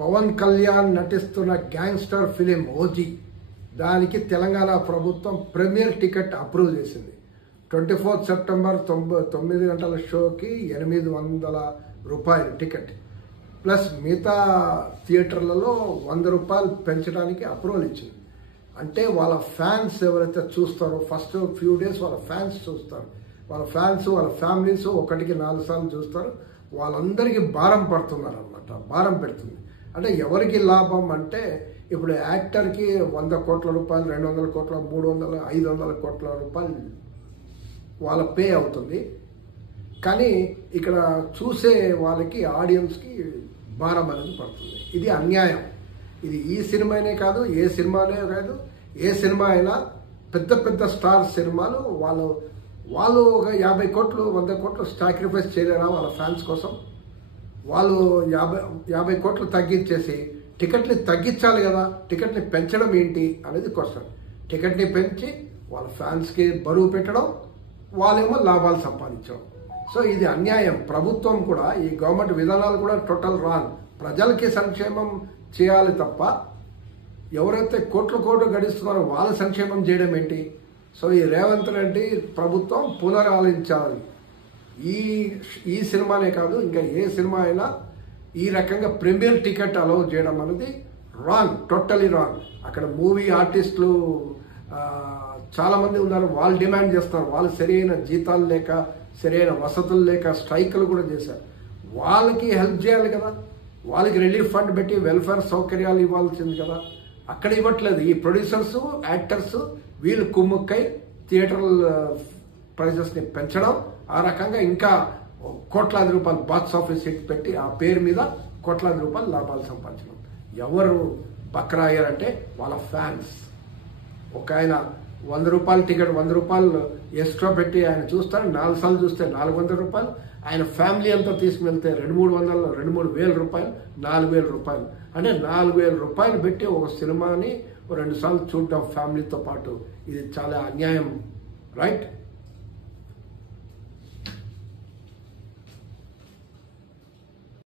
పవన్ కళ్యాణ్ నటిస్తున్న gangster film OG దానికి తెలంగాణ ప్రభుత్వం ప్రీమియర్ టికెట్ అప్రూవ్ చేసింది. 24 సెప్టెంబర్ 9 గంటల షోకి ₹800 టికెట్ ప్లస్ మిగతా థియేటర్లలో ₹100 పెంచడానికి అప్రూవల్ ఇచ్చింది. అంటే వాళ్ళ ఫ్యాన్స్ ఎవరైతే చూస్తారో ఫస్ట్ ఫ్యూ డేస్ వాళ్ళ ఫ్యాన్స్ చూస్తారు, వాళ్ళ ఫ్యాన్స్ వాళ్ళ ఫ్యామిలీస్ 1కి 4 సార్లు చూస్తారు. వాళ్ళందరికీ భారం పడుతున్నారు అన్నమాట, భారం పెడుతుంది. అంటే ఎవరికి లాభం అంటే ఇప్పుడు యాక్టర్కి ₹100 కోట్ల, ₹200 కోట్ల, 300, 500 కోట్ల రూపాయలు వాళ్ళ పే అవుతుంది. కానీ ఇక్కడ చూసే వాళ్ళకి ఆడియన్స్కి భారం అనేది పడుతుంది. ఇది అన్యాయం. ఇది ఈ సినిమానే కాదు, ఏ సినిమానే కాదు, ఏ సినిమా అయినా పెద్ద పెద్ద స్టార్ సినిమాలు వాళ్ళు ఒక 50 కోట్లు 100 కోట్లు సాక్రిఫైస్ చేయలేరా వాళ్ళ ఫ్యాన్స్ కోసం? వాళ్ళు 50 కోట్లు తగ్గించేసి టికెట్ని తగ్గించాలి కదా, టికెట్ని పెంచడం ఏంటి అనేది క్వశ్చన్. టికెట్ని పెంచి వాళ్ళ ఫ్యాన్స్కి బరువు పెట్టడం, వాళ్ళేమో లాభాలు సంపాదించడం. సో ఇది అన్యాయం. ప్రభుత్వం కూడా ఈ గవర్నమెంట్ విధానాలు కూడా టోటల్ రాంగ్. ప్రజలకి సంక్షేమం చేయాలి తప్ప ఎవరైతే కోట్లు గడిస్తున్నారో వాళ్ళ సంక్షేమం చేయడం ఏంటి? సో ఈ రేవంత్ రెడ్డి ప్రభుత్వం పునరాలోచించాలి. ఈ సినిమానే కాదు, ఇంకా ఏ సినిమా అయినా ఈ రకంగా ప్రీమియర్ టికెట్ అలౌ చేయడం అనేది రాంగ్, టోటలీ రాంగ్. అక్కడ మూవీ ఆర్టిస్టులు చాలా మంది ఉన్నారు, వాళ్ళు డిమాండ్ చేస్తారు. వాళ్ళు సరైన జీతాలు లేక, సరైన వసతులు లేక స్ట్రైకులు కూడా చేశారు. వాళ్ళకి హెల్ప్ చేయాలి కదా, వాళ్ళకి రిలీఫ్ ఫండ్ పెట్టి వెల్ఫేర్ సౌకర్యాలు ఇవ్వాల్సింది కదా. అక్కడ ఇవ్వట్లేదు. ఈ ప్రొడ్యూసర్స్, యాక్టర్స్ వీళ్ళు కుమ్ముక్కై థియేటర్ ప్రైజెస్ని పెంచడం, ఆ రకంగా ఇంకా కోట్లాది రూపాయలు బాక్స్ ఆఫీస్ హిట్ పెట్టి ఆ పేరు మీద కోట్లాది రూపాయలు లాభాలు సంపాదించడం. ఎవరు బక్రా అయ్యారంటే వాళ్ళ ఫ్యాన్స్. ఒక ఆయన ₹100 టికెట్ ₹100 ఎక్స్ట్రా పెట్టి ఆయన చూస్తారు, 4 సార్లు చూస్తే ₹400. ఆయన ఫ్యామిలీ అంతా తీసుకువెళ్తే 2,300 రూపాయలు, ₹4,000. అంటే ₹4,000 పెట్టి ఒక సినిమాని 2 సార్లు చూడడం ఫ్యామిలీతో పాటు, ఇది చాలా అన్యాయం. రైట్?